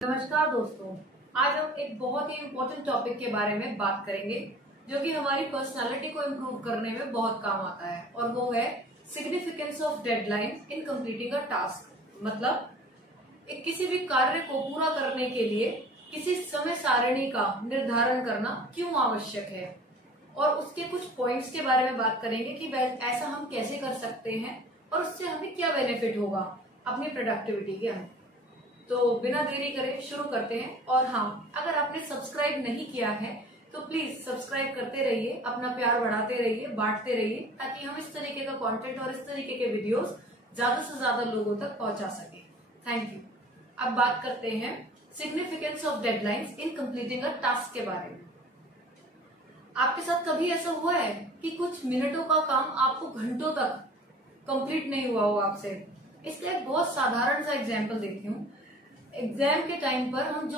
नमस्कार दोस्तों, आज हम एक बहुत ही इम्पोर्टेंट टॉपिक के बारे में बात करेंगे जो कि हमारी पर्सनालिटी को इम्प्रूव करने में बहुत काम आता है और वो है significance of deadline in completing a task. मतलब एक किसी भी कार्य को पूरा करने के लिए किसी समय सारणी का निर्धारण करना क्यों आवश्यक है और उसके कुछ पॉइंट्स के बारे में बात करेंगे कि ऐसा हम कैसे कर सकते हैं और उससे हमें क्या बेनिफिट होगा अपनी प्रोडक्टिविटी के अंदर। तो बिना देरी करे शुरू करते हैं। और हाँ, अगर आपने सब्सक्राइब नहीं किया है तो प्लीज सब्सक्राइब करते रहिए, अपना प्यार बढ़ाते रहिए, बांटते रहिए, ताकि हम इस तरीके का कंटेंट और इस तरीके के वीडियोस ज्यादा से ज्यादा लोगों तक पहुंचा सके। Thank you. अब बात करते हैं significance of deadlines in completing a task के बारे में। आपके साथ कभी ऐसा हुआ है कि कुछ मिनटों का काम आपको घंटों तक कंप्लीट नहीं हुआ हो आपसे? इसका एक बहुत साधारण सा एग्जाम्पल देती हूँ। एग्जाम के टाइम पर हम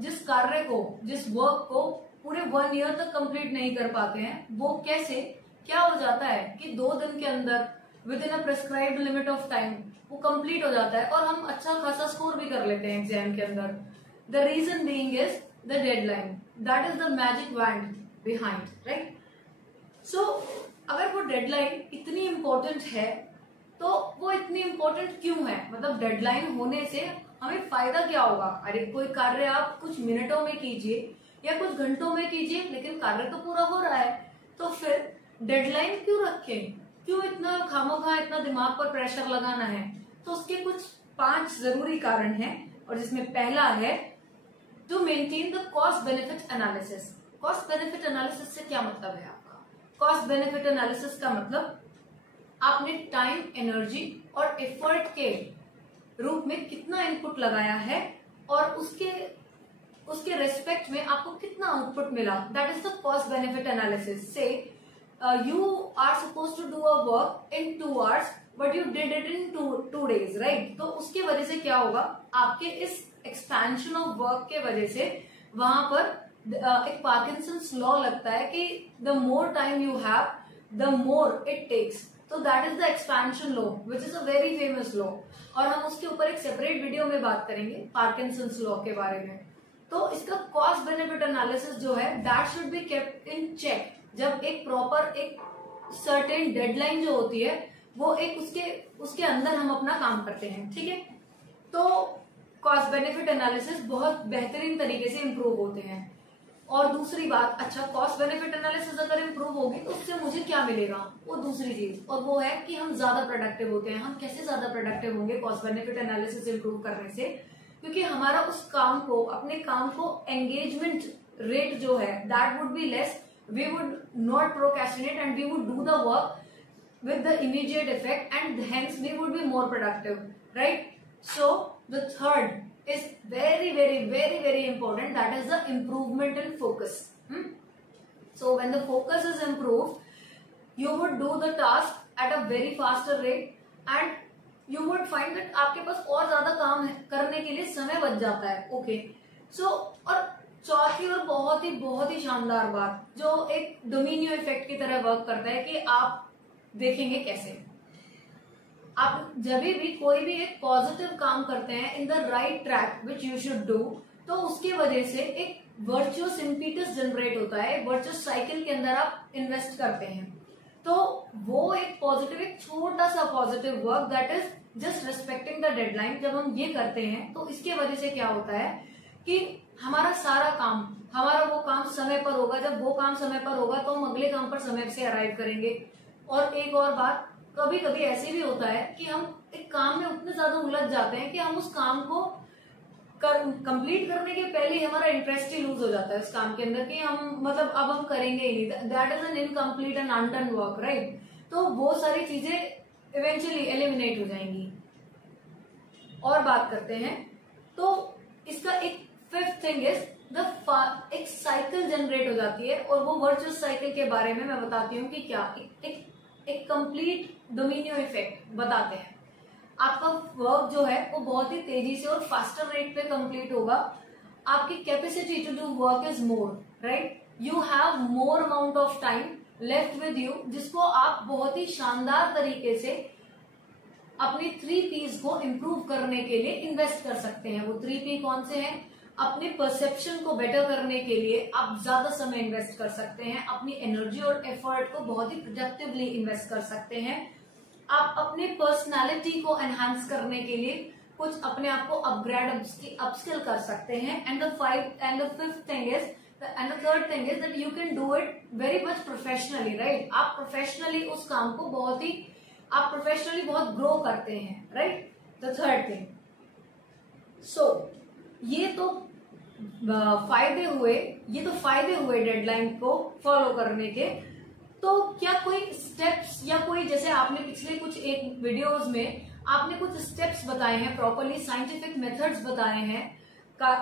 जिस कार्य को, जिस वर्क को पूरे 1 ईयर तक कंप्लीट नहीं कर पाते हैं, वो क्या हो जाता है कि 2 दिन के अंदर with in a prescribed limit of time वो कंप्लीट हो जाता है और हम अच्छा खासा स्कोर भी कर लेते हैं एग्जाम के अंदर। The reason being is the deadline, that is the magic wand behind, right? So अगर वो डेडलाइन इतनी इम्पोर्टेंट है तो वो इतनी इम्पोर्टेंट क्यों है? मतलब डेडलाइन होने से हमें फायदा क्या होगा? अरे कोई कार्य आप कुछ मिनटों में कीजिए या कुछ घंटों में कीजिए, लेकिन कार्य तो पूरा हो रहा है, तो फिर डेडलाइन क्यों रखें? क्यों इतना खामोखा इतना दिमाग पर प्रेशर लगाना है? तो उसके कुछ 5 जरूरी कारण हैं और जिसमें पहला है to maintain the cost benefit analysis. Cost benefit analysis से क्या मतलब है आपका? कॉस्ट बेनिफिट एनालिसिस का मतलब आपने टाइम, एनर्जी और एफर्ट के रूप में कितना इनपुट लगाया है और उसके रेस्पेक्ट में आपको कितना आउटपुट मिला। That is the cost benefit analysis. Say you are suppose to do a work in 2 hours but you did it in 2 days, right? तो उसकी वजह से क्या होगा? आपके इस एक्सपेंशन ऑफ वर्क के वजह से वहां पर एक पार्किंसंस लॉ लगता है कि the more time you have the more it takes. तो that is the expansion law which is a very famous law और हम उसके ऊपर एक सेपरेट वीडियो में बात करेंगे पार्किंसंस लॉ के बारे में। तो इसका कॉस्ट बेनिफिट एनालिसिस जो है that should be kept in check. जब एक प्रॉपर एक सर्टेन डेडलाइन जो होती है वो एक उसके अंदर हम अपना काम करते हैं, ठीक है? तो कॉस्ट बेनिफिट एनालिसिस बहुत बेहतरीन तरीके से इम्प्रूव होते हैं। और दूसरी बात, अच्छा कॉस्ट बेनिफिट एनालिसिस अगर इम्प्रूव होगी तो उससे मुझे क्या मिलेगा? वो दूसरी चीज, और वो है कि हम ज्यादा प्रोडक्टिव होते हैं। हम कैसे ज्यादा प्रोडक्टिव होंगे कॉस्ट बेनिफिट एनालिसिस इम्प्रूव करने से? क्योंकि हमारा उस काम को, अपने काम को एंगेजमेंट रेट जो है that would be less. We would not procrastinate and we would do the work with the immediate effect and hence we would be more productive, right? So the third is very important, that is the improvement in focus. So when the focus is improved you would do the task at a very faster rate and you would find that आपके पास और ज्यादा काम करने के लिए समय बच जाता है। ओके, सो और चौथी और बहुत ही शानदार बात जो एक डोमिनियो इफेक्ट की तरह वर्क करता है कि आप देखेंगे कैसे आप जब भी कोई भी एक पॉजिटिव काम करते हैं in the right track which you should do, तो उसकी वजह से एक वर्चुअस इम्पीटस जनरेट होता है, वर्चुअस साइकिल के अंदर आप इन्वेस्ट करते हैं। तो वो एक पॉजिटिव, एक छोटा सा positive work that is just respecting the deadline, जब हम ये करते हैं तो इसके वजह से क्या होता है कि हमारा सारा काम, हमारा वो काम समय पर होगा। जब वो काम समय पर होगा तो हम अगले काम पर समय से अराइव करेंगे। और एक और बात, कभी कभी ऐसे भी होता है कि हम एक काम में उतने ज्यादा उलझ जाते हैं कि हम उस काम को कंप्लीट करने के पहले ही हमारा इंटरेस्ट ही लूज हो जाता है उस काम के अंदर कि हम मतलब अब हम करेंगे ही नहीं। That is an incomplete and undone work, right? तो वो सारी चीजें इवेंचुअली एलिमिनेट हो जाएंगी। और बात करते हैं तो इसका एक फिफ्थ थिंग इज एक साइकिल जनरेट हो जाती है और वो वर्चुअस साइकिल के बारे में मैं बताती हूँ कि क्या एक कंप्लीट डोमिनियो इफेक्ट बताते हैं। आपका वर्क जो है वो बहुत ही तेजी से और फास्टर रेट पे कंप्लीट होगा। आपकी capacity to do work is more, right? You have more amount of time left with you जिसको आप बहुत ही शानदार तरीके से अपने 3Ps को इम्प्रूव करने के लिए इन्वेस्ट कर सकते हैं। वो 3P कौन से हैं? अपने परसेप्शन को बेटर करने के लिए आप ज्यादा समय इन्वेस्ट कर सकते हैं, अपनी एनर्जी और एफर्ट को बहुत ही प्रोडक्टिवली इन्वेस्ट कर सकते हैं, आप अपने पर्सनालिटी को एनहांस करने के लिए कुछ अपने आप को अपग्रेड अपस्किल कर सकते हैं। And the fifth thing is and the third thing is that you can do it very much professionally, right? आप प्रोफेशनली उस काम को आप प्रोफेशनली बहुत ग्रो करते हैं, right? The third thing. So ये तो फायदे हुए डेडलाइन को फॉलो करने के। तो क्या कोई स्टेप्स या कोई, जैसे आपने पिछले कुछ एक वीडियोस में आपने कुछ स्टेप्स बताए हैं, प्रॉपरली साइंटिफिक मेथड्स बताए हैं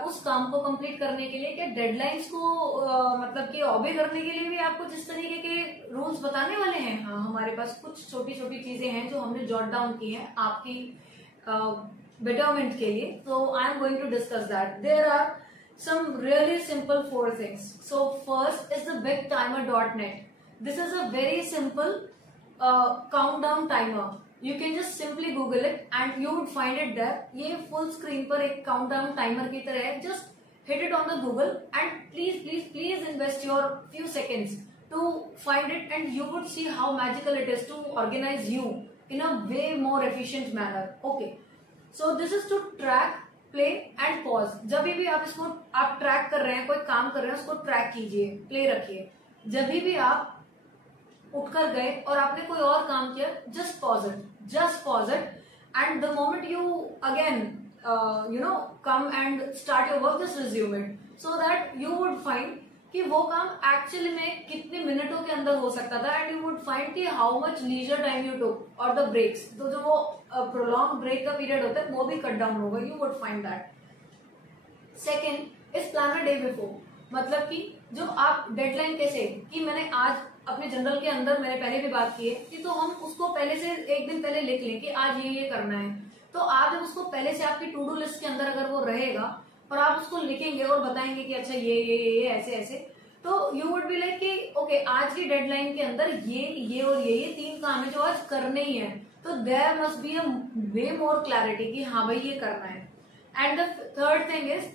उस काम को कंप्लीट करने के लिए, क्या डेडलाइंस को मतलब कि ऑबे करने के लिए भी आपको जिस तरीके के रूल्स बताने वाले हैं? हाँ, हमारे पास कुछ छोटी छोटी चीजें हैं जो हमने जॉट डाउन की हैं आपकी बेटरमेंट के लिए। तो I am going to discuss that. There are some really simple 4 things. So first is the bigtimer.net. This is a very simple countdown timer. You can just simply Google it and you would find it there. ये full screen पर एक countdown timer की तरह है. Just hit it on the Google and please invest your few seconds to find it, and you would see how magical it is to organize you in a way more efficient manner. Okay. So this is to track, play and pause. जब भी आप track कर रहे हैं, कोई काम कर रहे हैं, उसको ट्रैक कीजिए, प्ले रखिए। जब भी आप उठकर गए और आपने कोई और काम किया, just pause it and the moment you again come and start your work, just resume it, so that you would find कि वो काम एक्चुअली में कितने मिनटों के अंदर हो सकता था, एंड यू वुड फाइंड कि how much leisure time you took और द ब्रेक्स। तो जो वो प्रोलॉन्ग ब्रेक का पीरियड होता है वो भी कट डाउन होगा, you would find that. Second is plan a day before. मतलब कि जो आप डेडलाइन कैसे, कि मैंने आज अपने जनरल के अंदर मैंने पहले भी बात की है कि तो हम उसको पहले से एक दिन पहले लिख लें कि आज ये करना है। तो आप जब उसको पहले से आपकी टू डू लिस्ट के अंदर अगर वो रहेगा और आप उसको लिखेंगे और बताएंगे कि अच्छा ये ऐसे, तो यू वुड बी लाइक कि ओके, आज की डेडलाइन के अंदर ये और ये 3 काम है जो आज करने ही है। तो there must be a way more clarity कि हाँ भाई ये करना है। And the third thing is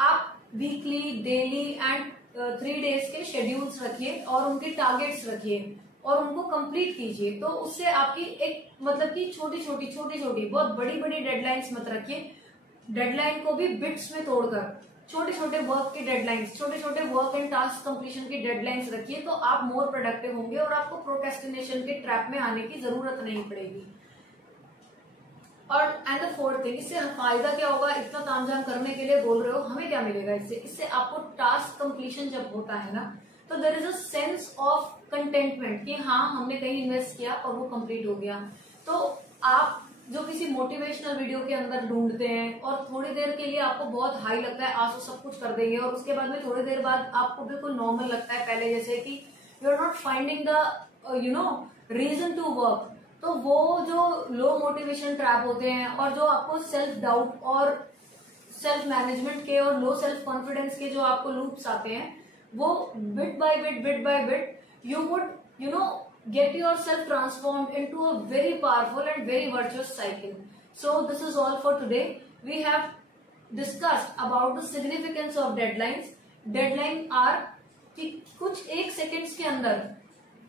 आप वीकली, डेली एंड 3 डेज के शेड्यूल्स रखिए और उनके टारगेट्स रखिए और उनको कंप्लीट कीजिए। तो उससे आपकी एक मतलब कि छोटी बहुत बड़ी डेडलाइंस मत रखिए। डेडलाइन को भी बिट्स में तोड़कर छोटे वर्क की डेडलाइंस, छोटे वर्क एंड टास्क कंप्लीशन की डेडलाइंस रखिए, तो आप मोर प्रोडक्टिव होंगे और आपको प्रोक्रेस्टिनेशन के ट्रैप में आने की जरूरत नहीं पड़ेगी। और एंड द फोर्थ थिंग, इससे फायदा क्या होगा? इतना तामझाम करने के लिए बोल रहे हो, हमें क्या मिलेगा इससे आपको टास्क कंप्लीशन जब होता है ना, तो there is a sense of contentment कि हाँ हमने कहीं इन्वेस्ट किया और वो कंप्लीट हो गया। तो आप जो किसी मोटिवेशनल वीडियो के अंदर ढूंढते हैं और थोड़ी देर के लिए आपको बहुत हाई लगता है, आज तो सब कुछ कर देंगे, और उसके बाद में थोड़ी देर बाद आपको बिल्कुल नॉर्मल लगता है पहले जैसे, कि you are not finding the reason to work. तो वो जो लो मोटिवेशन ट्रैप होते हैं और जो आपको सेल्फ डाउट और सेल्फ मैनेजमेंट के और लो सेल्फ कॉन्फिडेंस के जो आपको लूप्स आते हैं, वो bit by bit you would get yourself transformed into a very powerful and very virtuous cycle. So this is all for today. We have discussed about the significance of deadlines. Deadline are कि कुछ 1 seconds के अंदर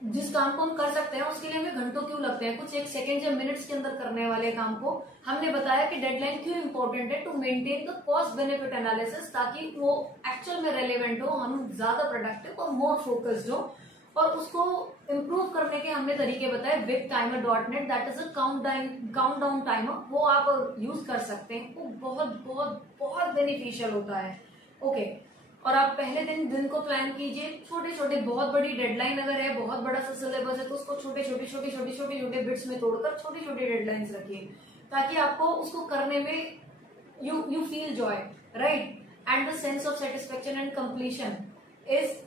जिस काम को हम कर सकते हैं उसके लिए हमें घंटों क्यों लगते हैं, कुछ 1 सेकेंड या मिनट्स के अंदर करने वाले काम को हमने बताया कि डेडलाइन क्यों इंपॉर्टेंट है, to maintain the cost benefit analysis, ताकि वो एक्चुअल में रेलेवेंट हो, हम ज्यादा प्रोडक्टिव और मोर फोकस्ड हो। और उसको इम्प्रूव करने के हमने तरीके बताए। bigtimer.net, that is a countdown timer, वो आप यूज कर सकते हैं, वो बहुत बेनिफिशियल होता है। ओके, और आप पहले दिन को प्लान कीजिए, छोटे बहुत बड़ी डेडलाइन अगर है, बहुत बड़ा सा सिलेबस है, तो उसको छोटे बिट्स में तोड़कर छोटी डेडलाइंस रखिए, ताकि आपको उसको करने में you feel joy, right? And the sense of satisfaction and completion is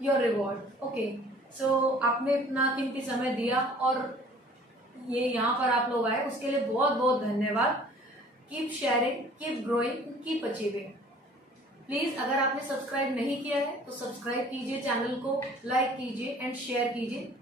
your reward. Okay, so आपने अपना कीमती समय दिया और ये यहाँ पर आप लोग आए, उसके लिए बहुत धन्यवाद। Keep sharing, keep growing, keep achieving. Please अगर आपने सब्सक्राइब नहीं किया है तो सब्सक्राइब कीजिए, चैनल को लाइक कीजिए एंड शेयर कीजिए।